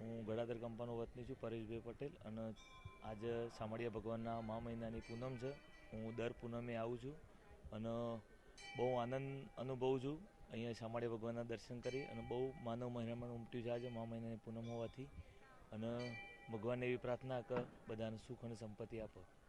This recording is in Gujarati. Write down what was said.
હું ગળાદર કંપાનો વતની છું, પરેશભાઈ પટેલ. અને આજે શામળિયા ભગવાનના મહા મહિનાની પૂનમ છે. હું દર પૂનમે આવું છું અને બહુ આનંદ અનુભવું છું અહીંયા શામળિયા ભગવાનના દર્શન કરી. અને બહુ માનવ મહેરામણ ઉમટ્યું છે આજે મહા મહિનાની પૂનમ હોવાથી. અને ભગવાનને એવી પ્રાર્થના કે બધાને સુખ અને સંપત્તિ આપે.